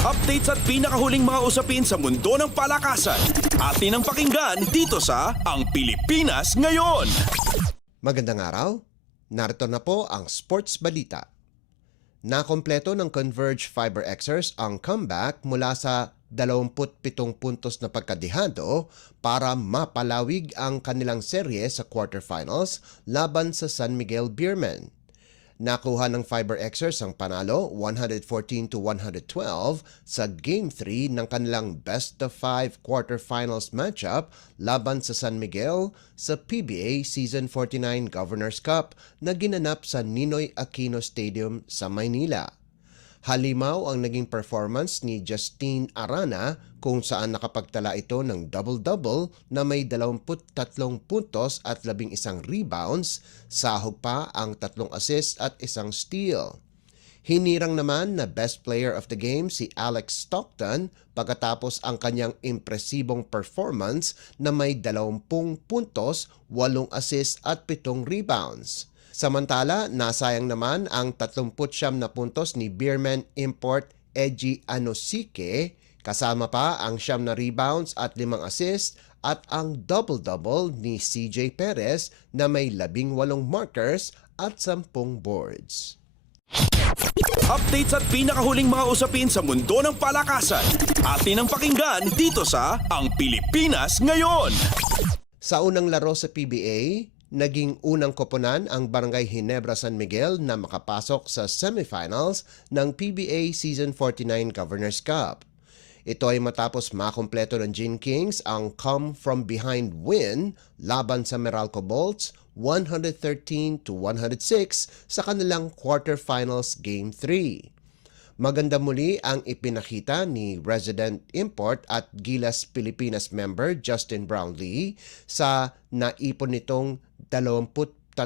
Updates at pinakahuling mga usapin sa mundo ng palakasan. Atin ang pakinggan dito sa Ang Pilipinas Ngayon. Magandang araw. Narito na po ang Sports Balita. Nakompleto ng Converge Fiber Xers ang comeback mula sa 27 puntos na pagkadihado para mapalawig ang kanilang serye sa quarterfinals laban sa San Miguel Beermen. Nakuha ng Fiber Xers ang panalo 114-112 sa Game 3 ng kanilang best-of-5 quarterfinals matchup laban sa San Miguel sa PBA Season 49 Governors Cup na ginanap sa Ninoy Aquino Stadium sa Maynila. Halimaw ang naging performance ni Justine Arana kung saan nakapagtala ito ng double-double na may 23 puntos at 11 rebounds, sahog pa ang 3 assists at 1 steal. Hinirang naman na best player of the game si Alex Stockton pagkatapos ang kanyang impresibong performance na may 20 puntos, 8 assists at 7 rebounds. Samantala, nasayang naman ang 39 na puntos ni Beermen import Eji Anosike, kasama pa ang 9 na rebounds at 5 assists at ang double-double ni CJ Perez na may 18 markers at 10 boards. Updates at pinakahuling mga usapin sa mundo ng palakasan. Atin ang pakinggan dito sa Ang Pilipinas Ngayon. Sa unang laro sa PBA, naging unang koponan ang Barangay Ginebra San Miguel na makapasok sa semifinals ng PBA Season 49 Governors Cup. Ito ay matapos makumpleto ng Gin Kings ang come-from-behind win laban sa Meralco Bolts 113-106 sa kanilang quarterfinals Game 3. Maganda muli ang ipinakita ni resident import at Gilas Pilipinas member Justin Brownlee sa naipon nitong 23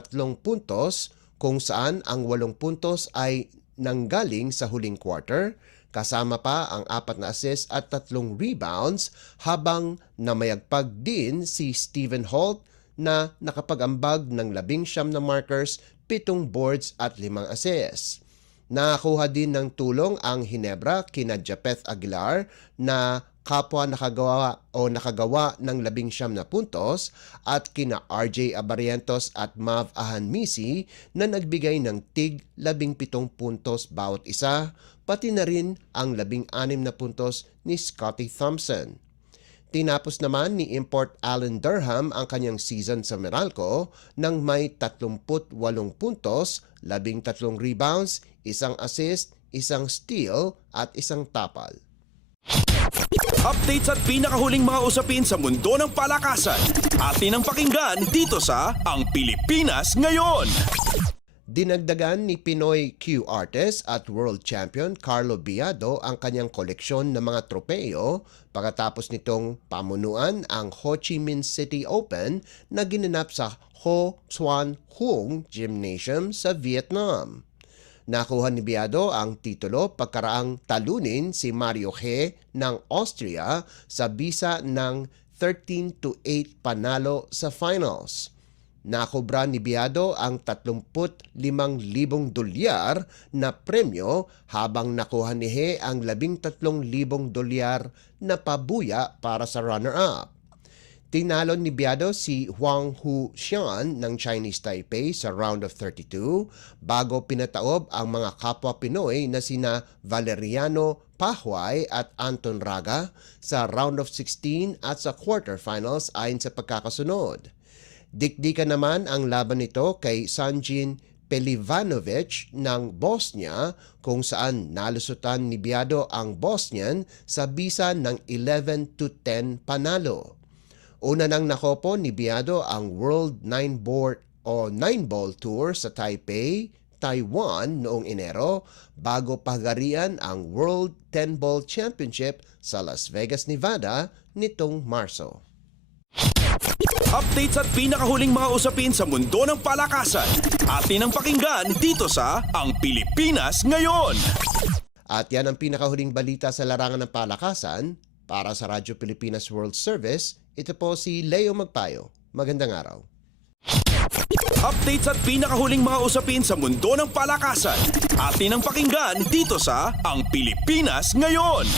puntos kung saan ang 8 puntos ay nanggaling sa huling quarter, kasama pa ang 4 na assists at 3 rebounds, habang namayagpag din si Stephen Holt na nakapag-ambag ng 19 na markers, 7 boards at 5 assists. Nakakuha din ng tulong ang Ginebra kina Japeth Aguilar na kapwa nakagawa ng 19 na puntos at kina RJ Abarientos at Mav Ahanmisi na nagbigay ng tig 17 puntos bawat isa, pati na rin ang 16 na puntos ni Scotty Thompson. Tinapos naman ni import Allen Durham ang kanyang season sa Meralco nang may 38 puntos, 13 rebounds, 1 assist, 1 steal at 1 tapal. Updates at pinakahuling mga usapin sa mundo ng palakasan. Atin ang pakinggan dito sa Ang Pilipinas Ngayon. Dinagdagan ni Pinoy Q artist at world champion Carlo Biado ang kanyang koleksyon ng mga tropeo pagkatapos nitong pamunuan ang Ho Chi Minh City Open na ginanap sa Ho Xuan Hung Gymnasium sa Vietnam. Nakuha ni Biado ang titulo pagkaraang talunin si Mario He ng Austria sa bisa ng 13-8 panalo sa finals. Nakobra ni Biado ang 35,000 dolyar na premyo habang nakuha ni He ang 13,000 dolyar na pabuya para sa runner-up. Tinalo ni Biado si Huang Hu Xian ng Chinese Taipei sa round of 32 bago pinataob ang mga kapwa Pinoy na sina Valeriano Pahuay at Anton Raga sa round of 16 at sa quarterfinals ayon sa pagkakasunod. Dikdikan naman ang laban nito kay Sanjin Pelivanovic ng Bosnia kung saan nalusutan ni Biado ang Bosnian sa bisa ng 11-10 panalo. Una nang nakopo ni Biado ang World 9-Ball Tour sa Taipei, Taiwan noong Enero bago pagarian ang World 10-Ball Championship sa Las Vegas, Nevada nitong Marso. Updates at pinakahuling mga usapin sa mundo ng palakasan. Atin ang pakinggan dito sa Ang Pilipinas Ngayon. At yan ang pinakahuling balita sa larangan ng palakasan. Para sa Radyo Pilipinas World Service, ito po si Leo Magpayo. Magandang araw. Updates at pinakahuling mga usapin sa mundo ng palakasan. Atin ang pakinggan dito sa Ang Pilipinas Ngayon.